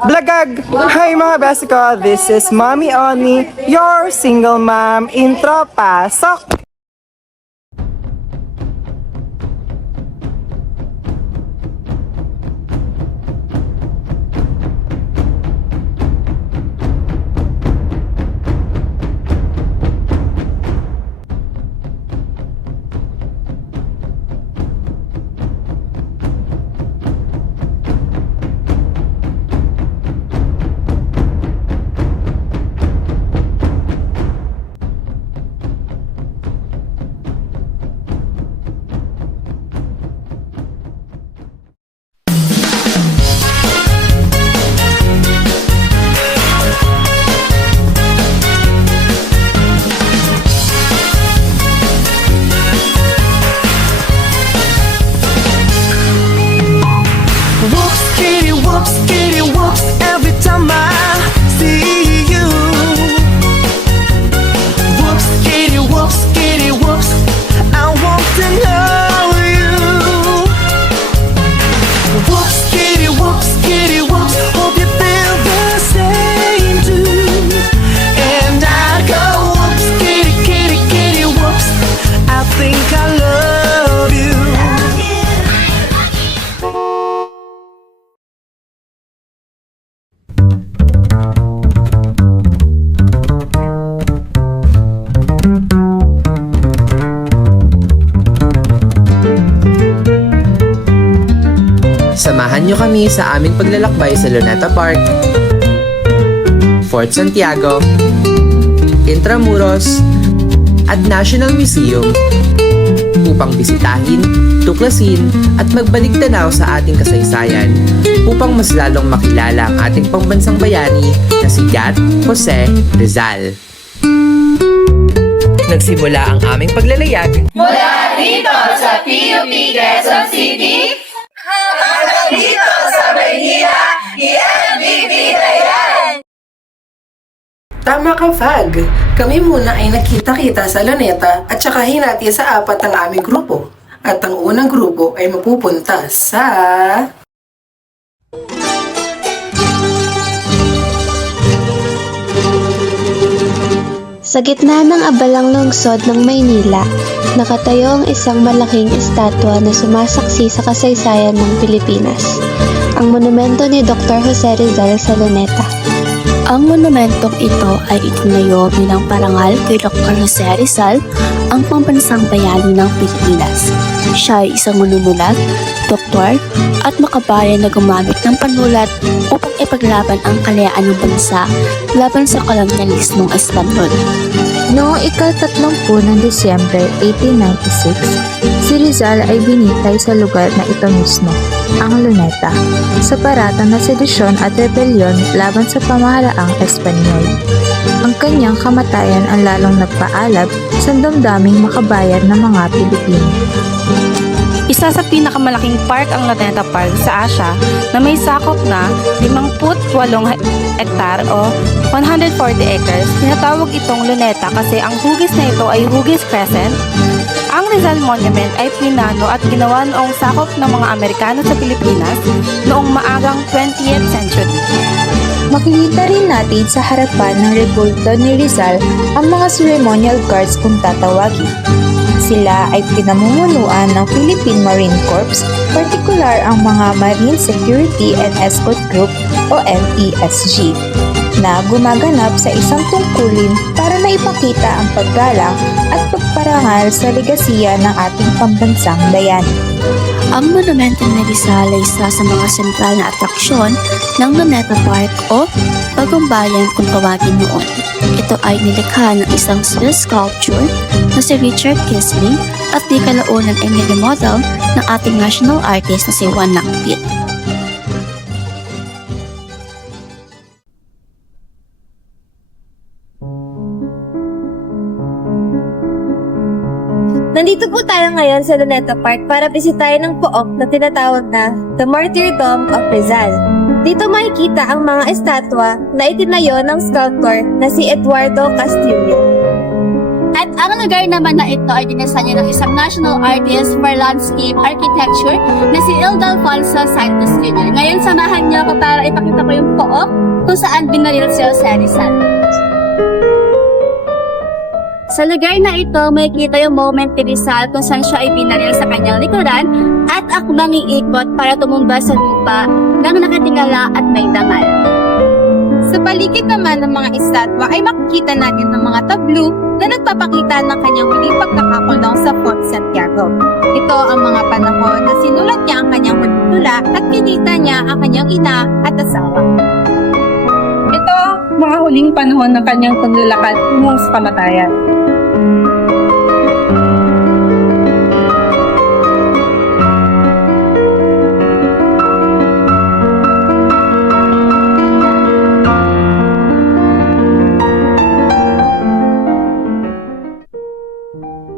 Blagag! Hi mga best ko! This is Mommy Oni, your single mom. Intro, pasok! Kitty whoops, every time I see you. Whoops, kitty whoops, I want to know you. Whoops, kitty whoops, hope you feel the same too. And I go whoops, kitty whoops, I think I love you. Samahan nyo kami sa aming paglalakbay sa Luneta Park, Fort Santiago, Intramuros, at National Museum upang bisitahin, tuklasin, at magbalik tanaw sa ating kasaysayan upang mas lalong makilala ang ating pambansang bayani na si Gat Jose Rizal. Nagsimula ang aming paglalayag Mula dito sa PUP Quezon City, hanggang dito sa Maynila, i-MBB na yan! Tama ka, Fag. Kami muna ay nagkita-kita sa Luneta at saka hinati sa apat ang aming grupo. At ang unang grupo ay mapupunta sa... Sa gitna ng abalang lungsod ng Maynila, nakatayo ang isang malaking estatwa na sumasaksi sa kasaysayan ng Pilipinas, ang monumento ni Dr. Jose Rizal sa Luneta. Ang monumentong ito ay itinayo bilang parangal kay Dr. Jose Rizal, ang pambansang bayani ng Pilipinas. Siya ay isang manunulat, doktor, at makabayan na gumamit ng panulat upang ipaglaban ang kalayaan ng bansa laban sa kolonyalismong Espanyol. Noong ika-30 ng Disyembre 1896, si Rizal ay binitay sa lugar na ito mismo, ang Luneta, sa paratang na sedisyon at rebelyon laban sa pamahalaang Espanyol. Ang kanyang kamatayan ang lalong nagpaalab sa damdaming makabayan ng mga Pilipino. Isa sa pinakamalaking park ang Luneta Park sa Asia na may sakop na 58 hektar o 140 acres. Tinatawag itong Luneta kasi ang hugis na ito ay hugis crescent. Ang Rizal Monument ay pinano at ginawa noong sakop ng mga Amerikano sa Pilipinas noong maagang 20th century. Makikita rin natin sa harapan ng rebulto ni Rizal ang mga ceremonial guards kung tatawagin. Sila ay pinamumunuan ng Philippine Marine Corps, partikular ang mga Marine Security and Escort Group o MTSG, na gumaganap sa isang tungkulin para maipakita ang paggalang at pagparangal sa legasiya ng ating pambansang bayani. Ang monumento ni Rizal ay isa sa mga sentral na atraksyon ng Luneta Park o Bagong Bayan kung tawagin noon. Ito ay nilikha ng isang Swiss sculptor na si Richard Kisling at di kalaunan ay niremodel ng ating national artist na si Juan Nakpil. Nandito po tayo ngayon sa Luneta Park para bisitahin ang pook na tinatawag na The Martyrdom of Rizal. Dito makikita ang mga estatwa na itinayo ng sculptor na si Eduardo Castillo. At Ang lugar naman na ito ay dinisenyo niya ng isang national artist for landscape architecture na si Ildefonso Santos Jr. Ngayon, samahan niyo ako para ipakita ko yung pook kung saan binaril si Jose Rizal. Sa lugar na ito, may kita yung moment ni Rizal kung saan siya ay binaril sa kanyang likuran at akbang iikot para tumumba sa lupa ng nakatingala at may dangal. Sa paligid naman ng mga estatwa ay makikita natin ng mga tablo na nagpapakita ng kanyang huling pagkakakulong sa Fort Santiago. Ito ang mga panahon na sinulat niya ang kanyang huling tula at kinita niya ang kanyang ina at asawa. Ito, mga huling panahon ng kanyang paglalakad tungo sa kamatayan.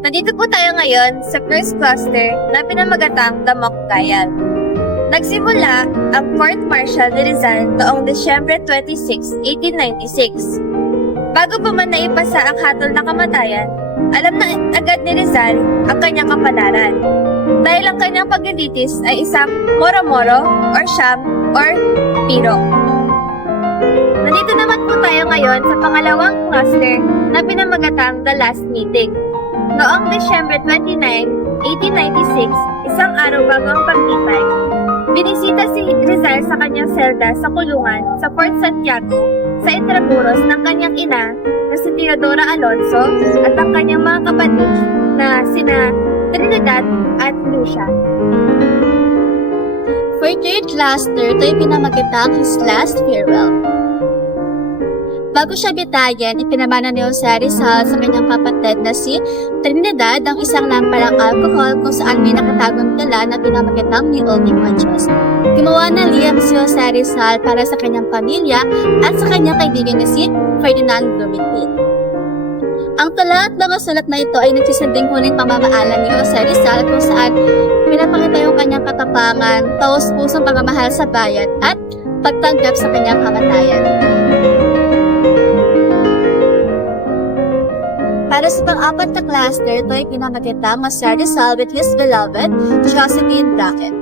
Nandito po tayo ngayon sa first cluster na pinamagatang Damok Bayan. Nagsimula ang Court Martial ni Rizal noong Disyembre 26, 1896. Bago pa man naipasa ang hatol na kamatayan, alam na agad ni Rizal ang kanyang kapalaran. Dahil ang kanyang paglilitis ay isang moro-moro or sham or piro. Nandito naman po tayo ngayon sa pangalawang cluster na pinamagatang The Last Meeting. Noong Disyembre 29, 1896, isang araw bago ang paglipay, binisita si Rizal sa kanyang selda sa kulungan sa Fort Santiago sa Intramuros ng kanyang ina na si Teodora Alonso at ang kanyang mga kapatid na sina Trinidad at Lucia. For third cluster, ito ay pinamagatang His Last Farewell. Bago siya bitayin, ipinamana ni Jose Rizal sa kanyang kapatid na si Trinidad ang isang lamparang alcohol kung saan may nakatagong tala na pinamagatang Mule de Manchas. Gumawa ng liham si Jose Rizal para sa kanyang pamilya at sa kanyang kaibigan na si Ferdinand Blumentritt. Ang tala at mga sulat na ito ay nagsisinding huling pamamaalam ni Jose Rizal kung saan pinapakita yung kanyang katapangan, taos-pusong pagmamahal sa bayan at pagtanggap sa kanyang kamatayan. Para sa pang-apat na cluster, ito ay pinamagatang Jose Rizal with his beloved Josephine Bracken.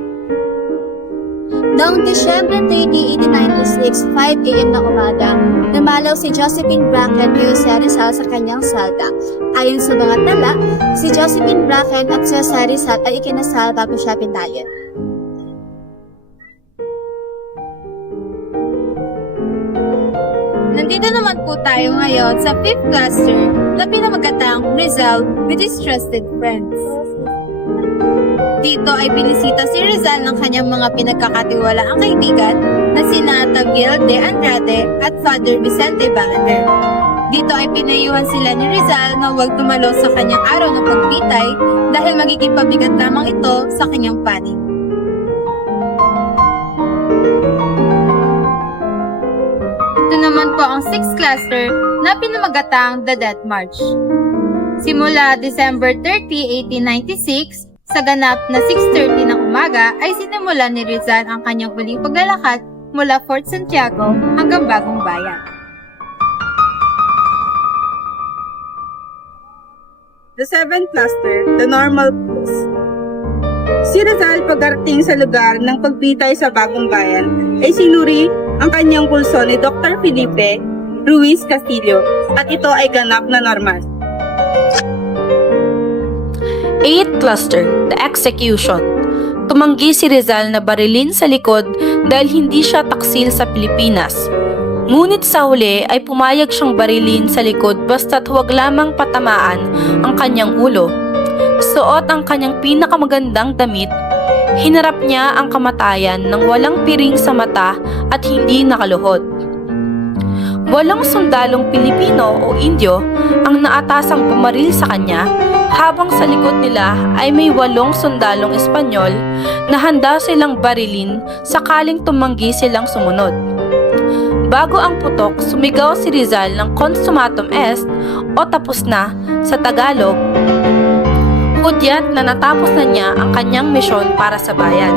Noong Disyembre 30, 1896, 5 a.m. na umaga, namalaw si Josephine Bracken kay Jose Rizal sa kanyang salda. Ayon sa mga tala, si Josephine Bracken at si Jose Rizal ay ikinasal bago siya pinayin. Nandito naman po tayo ngayon sa fifth cluster na pinamagatang Rizal with his trusted friends. Dito ay binisita si Rizal ng kanyang mga pinagkakatiwalaang kaibigan na sina Tabiel de Andrade at Father Vicente Balander. Dito ay pinayuhan sila ni Rizal na huwag tumalo sa kanyang araw ng pagbitay dahil magiging pabigat lamang ito sa kanyang panig. Ito naman po ang sixth cluster na pinamagatang The Death March. Simula December 30, 1896, sa ganap na 6:30 ng umaga ay sinimulan ni Rizal ang kanyang huling paglalakad mula Fort Santiago hanggang Bagong Bayan. The seventh cluster, the normal place. Si Rizal pagdating sa lugar ng pagbitay sa Bagong Bayan ay sinuri ang kanyang pulso ni Dr. Felipe Ruiz Castillo at ito ay ganap na normal. 8th cluster, the execution. Tumanggi si Rizal na barilin sa likod dahil hindi siya taksil sa Pilipinas. Ngunit sa huli ay pumayag siyang barilin sa likod basta't huwag lamang patamaan ang kanyang ulo. Suot ang kanyang pinakamagandang damit, hinarap niya ang kamatayan ng walang piring sa mata at hindi nakaluhod. Walang sundalong Pilipino o Indio ang naatasang bumaril sa kanya, habang sa likod nila ay may 8 sundalong Espanyol na handa silang barilin sakaling tumanggi silang sumunod. Bago ang putok, sumigaw si Rizal ng consumatum est o tapos na sa Tagalog, hudyat na natapos na niya ang kanyang misyon para sa bayan.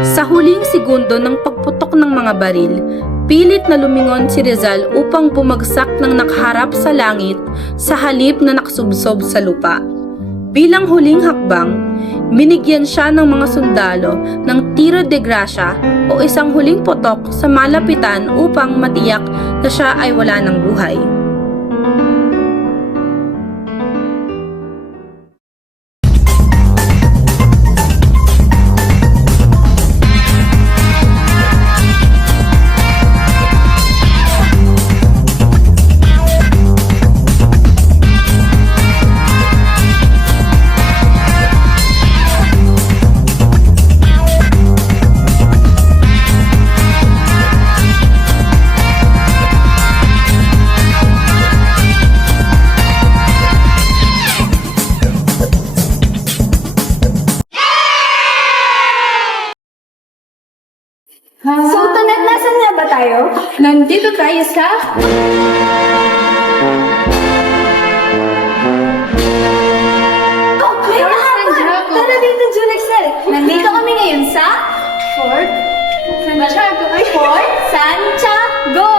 Sa huli huling segundo ng pagputok ng mga baril, pilit na lumingon si Rizal upang bumagsak ng nakaharap sa langit sa halip na nakasubsob sa lupa. Bilang huling hakbang, binigyan siya ng mga sundalo ng tiro de gracia o isang huling putok sa malapitan upang matiyak na siya ay wala ng buhay. So, Tanet, nasan nga ba tayo? Nandito tayo sa... Oh, may hapon! Tara dito, Junexel. Nandito kami ngayon sa... Fort Santiago!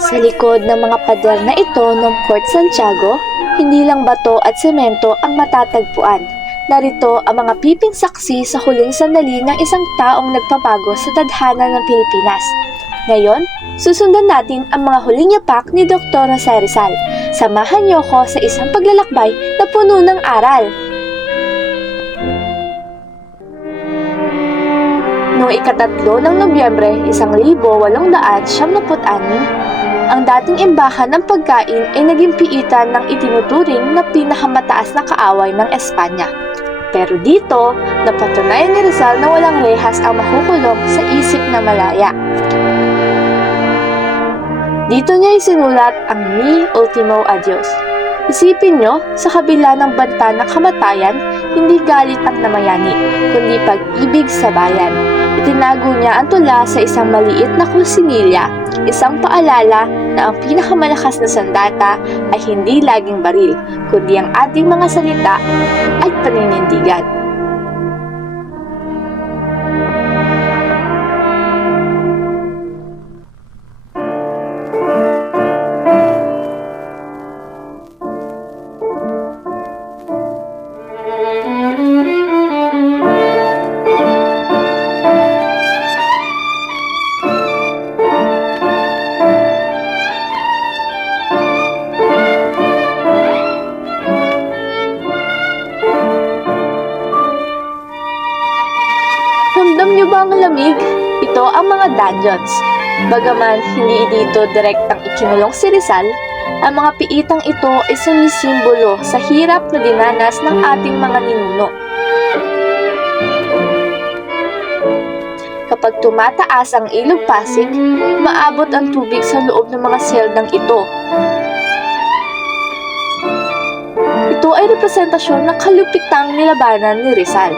Sa likod ng mga pader na ito ng Fort Santiago, hindi lang bato at semento ang matatagpuan. Narito ang mga piping saksi sa huling sandali ng isang taong nagpabago sa tadhana ng Pilipinas. Ngayon, susundan natin ang mga huling yapak ni Dr. Jose Rizal. Samahan niyo ko sa isang paglalakbay na puno ng aral. Noong ika-3 ng Nobyembre, 1876, ang dating imbakan ng pagkain ay naging piitan ng itinuturing na pinakamataas na kaaway ng Espanya. Pero dito, napatunayan ni Rizal na walang rehas ang makukulong sa isip na malaya. Dito niya isinulat ang Mi Ultimo Adios. Isipin nyo, sa kabila ng banta ng kamatayan, hindi galit ang namayani, kundi pag-ibig sa bayan. Itinago niya ang tula sa isang maliit na kursinilya, isang paalala na ang pinakamalakas na sandata ay hindi laging baril, kundi ang ating mga salita at paninindigan. Ramdam niyo ba ang lamig? Ito ang mga dungeons. Bagaman hindi dito direktang ikinulong si Rizal, ang mga piitang ito ay sumisimbolo sa hirap na dinanas ng ating mga ninuno. Kapag tumataas ang ilog Pasig, maabot ang tubig sa loob ng mga seldang ito. Ito ay representasyon ng kalupitang nilabanan ni Rizal.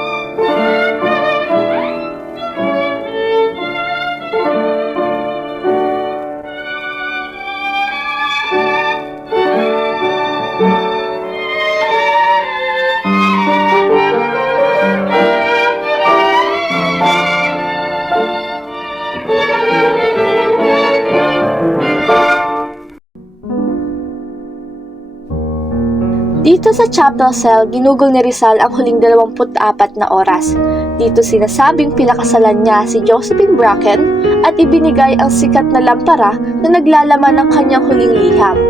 Dito sa chapel cell, ginugol ni Rizal ang huling 24 na oras. Dito sinasabing pinakasalan niya si Josephine Bracken at ibinigay ang sikat na lampara na naglalaman ng kanyang huling liham.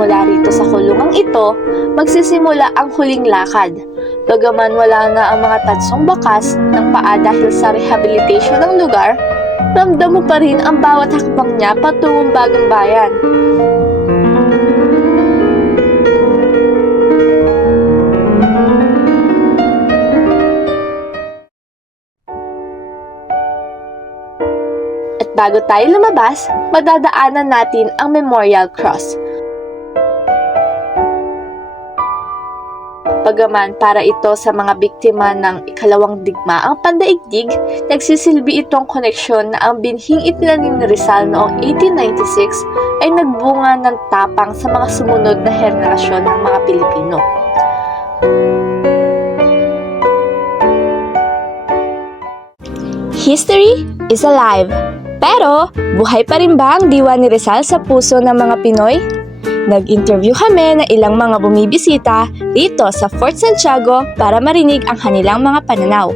Mula rito sa kulungang ito, magsisimula ang huling lakad. Bagaman wala na ang mga tadsong bakas ng paa dahil sa rehabilitation ng lugar, ramdam mo pa rin ang bawat hakbang niya patungong Bagong Bayan. At bago tayo lumabas, madadaanan natin ang Memorial Cross. Bagaman para ito sa mga biktima ng ikalawang digmaang pandaigdig, nagsisilbi itong koneksyon na ang binhing itinanim ni Rizal noong 1896 ay nagbunga ng tapang sa mga sumunod na henerasyon ng mga Pilipino. History is alive. Pero, buhay pa rin ba ang diwa ni Rizal sa puso ng mga Pinoy? Nag-interview kami ng ilang mga bumibisita dito sa Fort Santiago para marinig ang kanilang mga pananaw.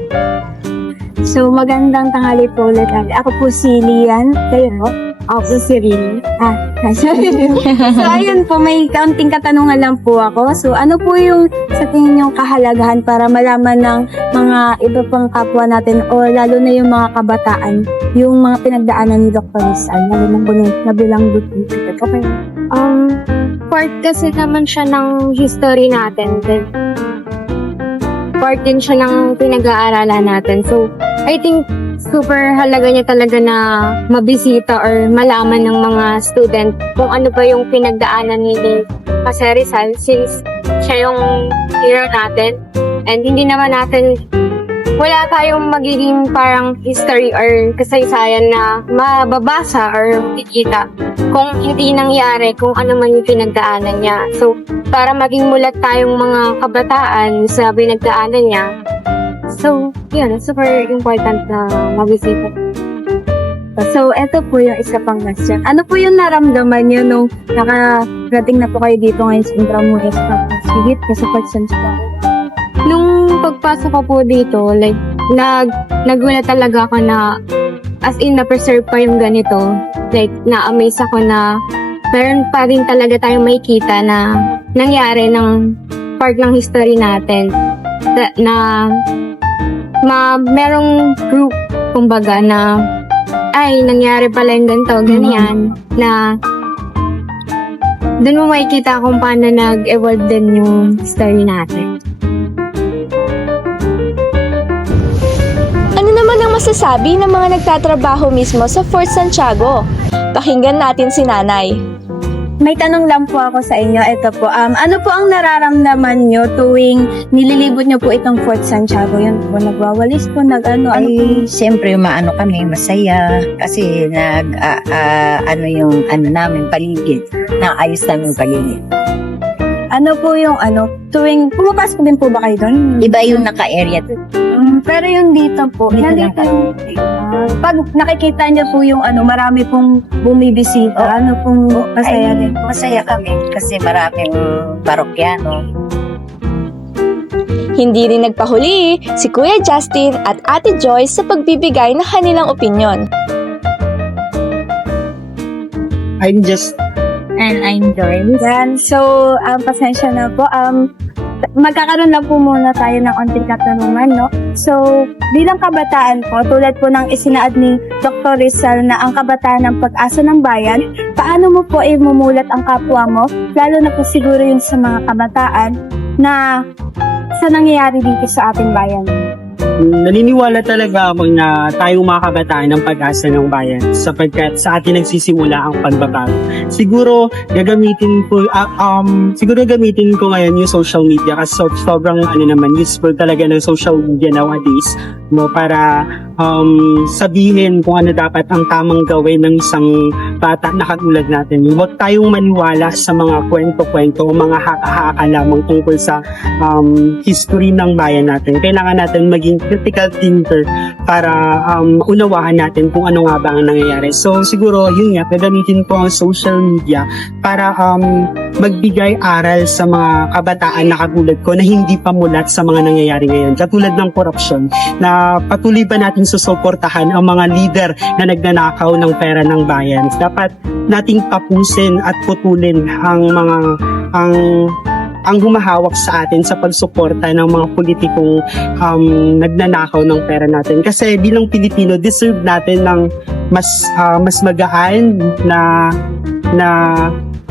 So, magandang tanghali po ulit. Ako po si Lian. Kayo po? Ako po si Rini. So, ayun po, may kaunting katanungan lang po ako. So, ano po yung sa tingin yung kahalagahan para malaman ng mga iba pang kapwa natin o lalo na yung mga kabataan, yung mga pinagdaanan ni Dr. Rizal, lalo na po nabilang buti. Okay. Part kasi naman siya ng history natin. Then, part din siya ng pinag-aaralan natin. So, I think super halaga niya talaga na mabisita or malaman ng mga student kung ano ba yung pinagdaanan ni Jose Rizal since siya yung hero natin. And hindi naman natin, wala tayong magiging parang history or kasaysayan na mababasa or makikita kung hindi nangyari, kung ano man yung pinagdaanan niya. So, para maging mulat tayong mga kabataan sa pinagdaanan niya, so, yun, super important na mabisita. So, eto po yung isa pang question. Ano po yung naramdaman niyo nung nakarating na po kayo dito ngayon sa Intramuros Campus? Higit kasi question sa Nung pagpasok ko po dito, like, nagulat talaga ako na, as in, na-preserve pa yung ganito. Like, na-amaze ako na meron pa rin talaga tayong makikita na nangyari ng part ng history natin. Na merong group, kumbaga, na ay, nangyari pala yung ganito, ganyan, na doon mo makikita kung paano nag-evolve din yung history natin. Ano naman ang masasabi ng mga nagtatrabaho mismo sa Fort Santiago? Pakinggan natin si Nanay. May tanong lang po ako sa inyo. Ito po, ano po ang nararamdaman nyo tuwing nililibot nyo po itong Fort Santiago? Yan po, nagwawalis po, ano po? Siyempre, maano kami, masaya. Kasi yung namin paligid. Naayos namin yung paligid. Ano po yung tuwing, pumapasok din po ba kayo doon? Iba yung naka-area. Pero yung dito po, nandito pag nakikita niyo po yung marami pong bumibisita, ano pong masaya din? Masaya kami kasi maraming parokyano. Hindi rin nagpahuli si Kuya Justin at Ate Joyce sa pagbibigay ng kanilang opinyon. I'm Joyce. Yan. So, pasensya na po. Magkakaroon lang po muna tayo ng onting katanungan, no? So, bilang kabataan po, tulad po ng isinaad ni Dr. Rizal na ang kabataan ng pag-asa ng bayan, paano mo po imumulat ang kapwa mo, lalo na po siguro yung sa mga kabataan na sa nangyayari dito sa ating bayan? Naniniwala talaga ako na tayong mga kabataan ng pag-asa ng bayan sapagkat sa atin nagsisimula ang pagbabago. Siguro gagamitin ko ngayon yung social media kasi sobrang useful talaga ng social media nowadays para sabihin kung ano dapat ang tamang gawin ng isang bata na katulad natin. Huwag tayong maniwala sa mga kwento-kwento o mga haka-haka lamang tungkol sa history ng bayan natin. Kailangan natin maging critical thinker para unawaan natin kung ano nga ba ang nangyayari. So siguro yun nga, gagamitin ko ang social media para magbigay aral sa mga kabataan na katulad ko na hindi pa mulat sa mga nangyayari ngayon. Katulad ng korupsyon na patuloy pa natin susuportahan ang mga leader na nagnanakaw ng pera ng bayan. Dapat nating tapusin at putulin ang humahawak sa atin sa pagsuporta ng mga politikong nagnanakaw ng pera natin. Kasi bilang Pilipino, deserve natin ng mas magaan na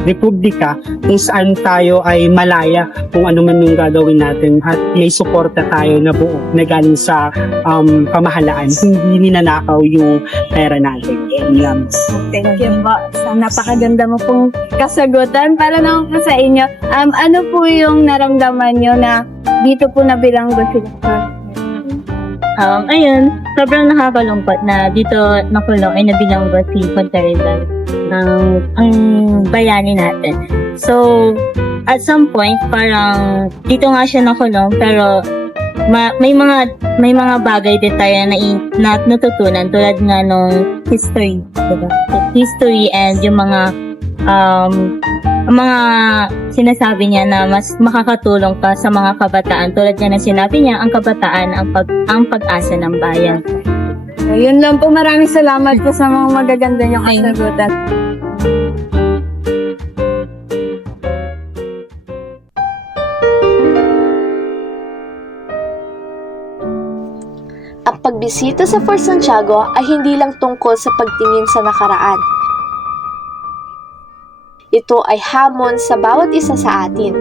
republika kung saan tayo ay malaya kung ano man yung gagawin natin at may suporta tayo na buo na galing sa pamahalaan. Hindi ninanakaw yung pera natin. Yan. Thank you po. Sa napakaganda mo pong kasagutan. Para naman po sa inyo, ano po yung naramdaman nyo na dito po nabilanggo sila? Ayun, sobrang nakakalungkot na dito nakulong ay nabilanggo si Punta Rizal ng ang bayani natin. So, at some point, parang dito nga siya nakulong pero may mga bagay din tayo na natutunan tulad nga nung history, diba? History and yung mga sinasabi niya na mas makakatulong pa sa mga kabataan. Tulad nga na sinabi niya, ang kabataan ang pag-asa ng bayan. Yun lang po. Maraming salamat po sa mga magaganda niyong kasagutan. Ang pagbisita sa Fort Santiago ay hindi lang tungkol sa pagtingin sa nakaraan. Ito ay hamon sa bawat isa sa atin.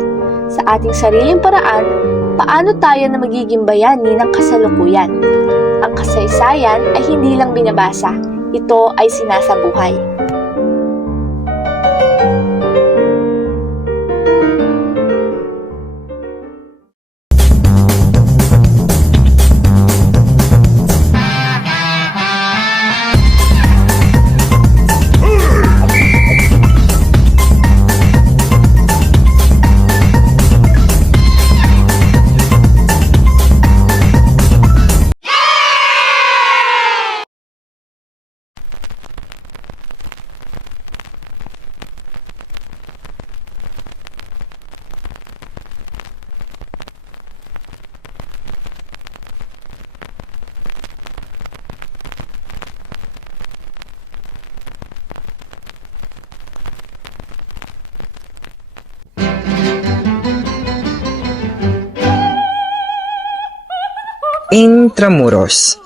Sa ating sariling paraan, paano tayo na magiging bayani ng kasalukuyan? Ang kasaysayan ay hindi lang binabasa, ito ay sinasabuhay. Intramuros.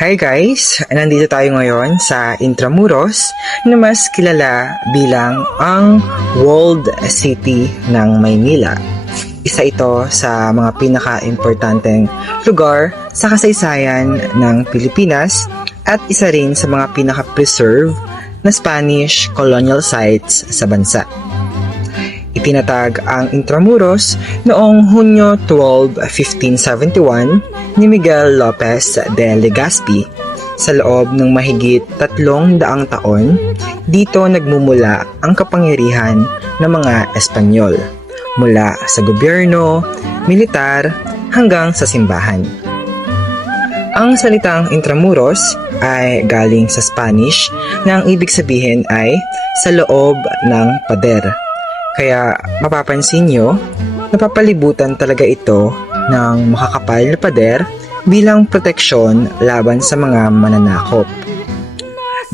Hi guys! Nandito tayo ngayon sa Intramuros na mas kilala bilang ang Walled City ng Maynila. Isa ito sa mga pinaka-importanteng lugar sa kasaysayan ng Pilipinas at isa rin sa mga pinaka-preserve na Spanish colonial sites sa bansa. Itinatag ang Intramuros noong Hunyo 12, 1571 ni Miguel Lopez de Legazpi. Sa loob ng mahigit 300 taon, dito nagmumula ang kapangyarihan ng mga Espanyol mula sa gobyerno, militar hanggang sa simbahan. Ang salitang Intramuros ay galing sa Spanish na ang ibig sabihin ay sa loob ng pader. Kaya mapapansin nyo, napapalibutan talaga ito ng makakapal na pader bilang proteksyon laban sa mga mananakop.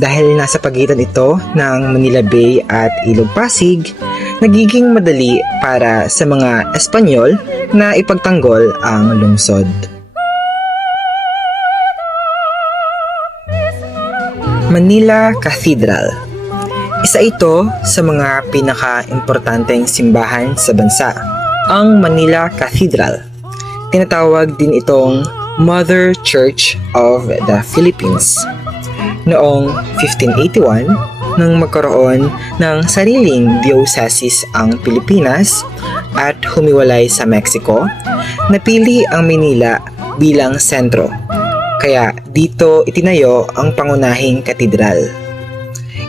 Dahil nasa pagitan ito ng Manila Bay at Ilog Pasig, nagiging madali para sa mga Espanyol na ipagtanggol ang lungsod. Manila Cathedral. Isa ito sa mga pinaka-importanteng simbahan sa bansa, ang Manila Cathedral. Tinatawag din itong Mother Church of the Philippines. Noong 1581, nang magkaroon ng sariling diocese ang Pilipinas at humiwalay sa Mexico, napili ang Manila bilang sentro. Kaya dito itinayo ang pangunahing katedral.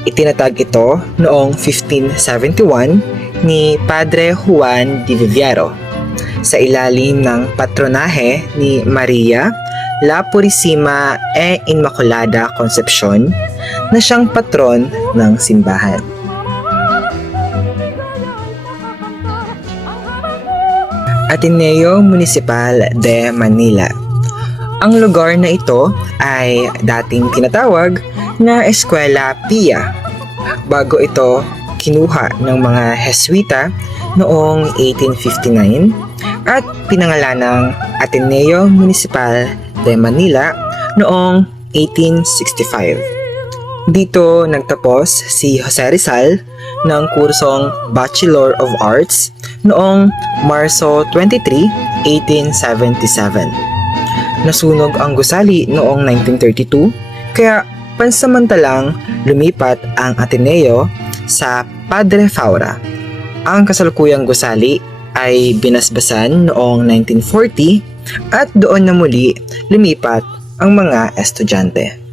Itinatag ito noong 1571 ni Padre Juan de Viviero sa ilalim ng patronahe ni Maria La Purísima e Inmaculada Concepcion na siyang patron ng simbahan. Ateneo Municipal de Manila. Ang lugar na ito ay dating tinatawag na Eskwela Pia bago ito kinuha ng mga Jesuita noong 1859 at pinangalan ng Ateneo Municipal de Manila noong 1865. Dito nagtapos si Jose Rizal ng kursong Bachelor of Arts noong Marso 23, 1877. Nasunog ang gusali noong 1932 kaya pansamantalang lumipat ang Ateneo sa Padre Faura. Ang kasalukuyang gusali ay binasbasan noong 1940 at doon na muli lumipat ang mga estudyante.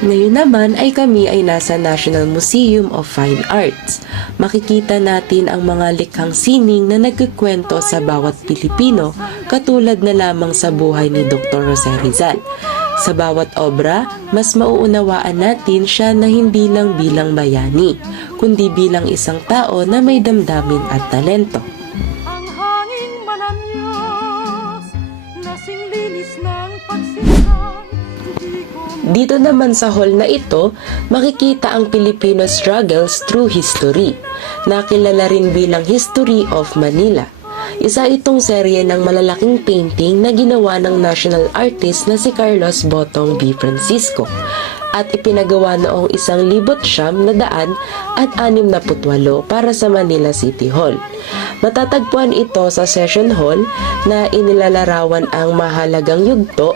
Ngayon naman ay kami ay nasa National Museum of Fine Arts. Makikita natin ang mga likhang sining na nagkikwento sa bawat Pilipino, katulad na lamang sa buhay ni Dr. Jose Rizal. Sa bawat obra, mas mauunawaan natin siya na hindi lang bilang bayani, kundi bilang isang tao na may damdamin at talento. Ang hanging malamyos, nasing linis ng pagsisikap. Dito naman sa hall na ito, makikita ang Filipino struggles through history, na kilala rin bilang History of Manila. Isa itong serye ng malalaking painting na ginawa ng national artist na si Carlos Botong B. Francisco at ipinagawa noong 1968 para sa Manila City Hall. Matatagpuan ito sa session hall na inilalarawan ang mahalagang yugto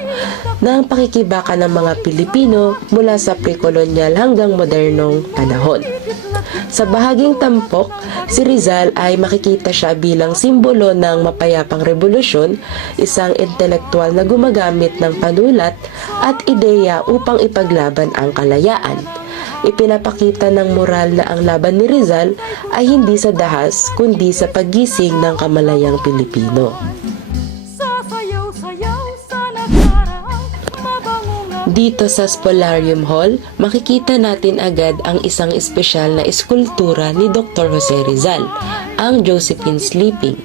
ng pakikibaka ng mga Pilipino mula sa pre-kolonyal hanggang modernong panahon. Sa bahaging tampok, si Rizal ay makikita siya bilang simbolo ng mapayapang revolusyon, isang intelektual na gumagamit ng panulat at ideya upang ipaglaban ang kalayaan. Ipinapakita ng moral na ang laban ni Rizal ay hindi sa dahas kundi sa paggising ng kamalayang Pilipino. Dito sa Spolarium Hall, makikita natin agad ang isang espesyal na eskultura ni Dr. Jose Rizal, ang Josephine Sleeping.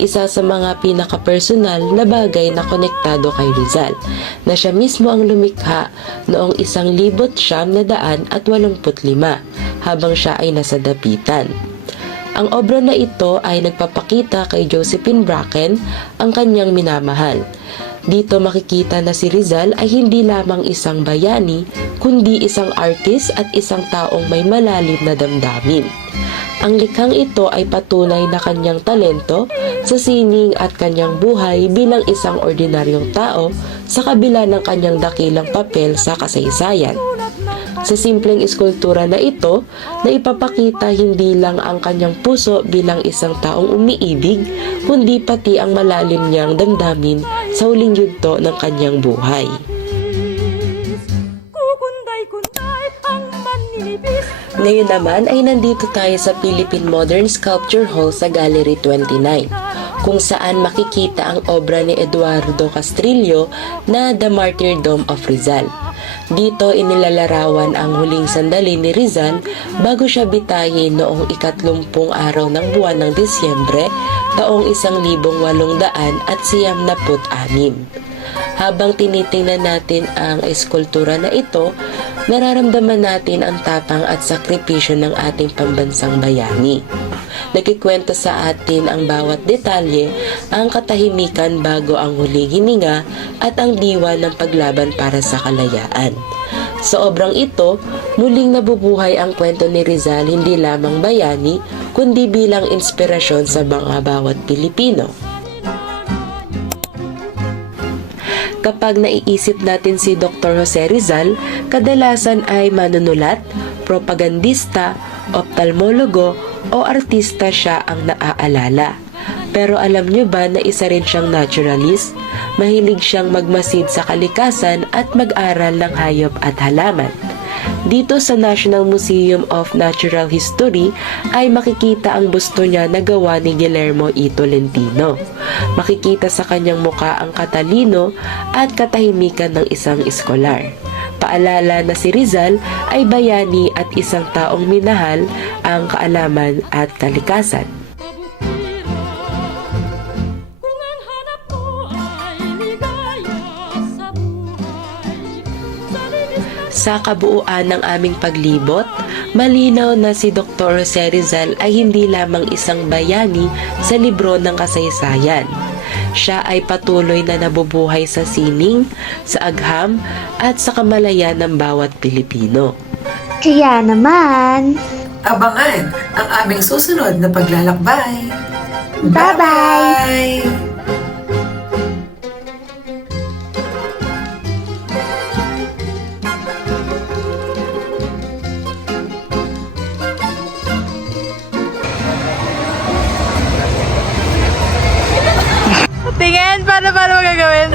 Isa sa mga pinaka-personal na bagay na konektado kay Rizal, na siya mismo ang lumikha noong 1985 habang siya ay nasa dapitan. Ang obra na ito ay nagpapakita kay Josephine Bracken ang kanyang minamahal. Dito makikita na si Rizal ay hindi lamang isang bayani, kundi isang artist at isang taong may malalim na damdamin. Ang likhang ito ay patunay na kanyang talento sa sining at kanyang buhay bilang isang ordinaryong tao sa kabila ng kanyang dakilang papel sa kasaysayan. Sa simpleng eskultura na ito, na ipapakita hindi lang ang kanyang puso bilang isang taong umiibig, kundi pati ang malalim niyang damdamin sa huling yugto ng kanyang buhay. Ngayon naman ay nandito tayo sa Philippine Modern Sculpture Hall sa Gallery 29, kung saan makikita ang obra ni Eduardo Castrillo na The Martyrdom of Rizal. Dito inilalarawan ang huling sandali ni Rizal bago siya bitayin noong 30 araw ng buwan ng Disyembre taong 1896. Habang tinitingnan natin ang eskultura na ito, nararamdaman natin ang tapang at sakripisyo ng ating pambansang bayani. Nagkikwento sa atin ang bawat detalye, ang katahimikan bago ang huling hininga at ang diwa ng paglaban para sa kalayaan. Sa obrang ito, muling nabubuhay ang kwento ni Rizal hindi lamang bayani, kundi bilang inspirasyon sa mga bawat Pilipino. Kapag naiisip natin si Dr. Jose Rizal, kadalasan ay manunulat, propagandista, optalmologo o artista siya ang naaalala. Pero alam nyo ba na isa rin siyang naturalist? Mahilig siyang magmasid sa kalikasan at mag-aral ng hayop at halaman. Dito sa National Museum of Natural History ay makikita ang busto niya na gawa ni Guillermo E. Tolentino. Makikita sa kanyang muka ang katalino at katahimikan ng isang eskolar. Paalala na si Rizal ay bayani at isang taong minahal ang kaalaman at kalikasan. Sa kabuuan ng aming paglibot, malinaw na si Dr. Jose Rizal ay hindi lamang isang bayani sa libro ng kasaysayan. Siya ay patuloy na nabubuhay sa sining, sa agham, at sa kamalayan ng bawat Pilipino. Kaya naman, Abangan ang aming susunod na paglalakbay. bye-bye! Tingin, paano mo gagawin?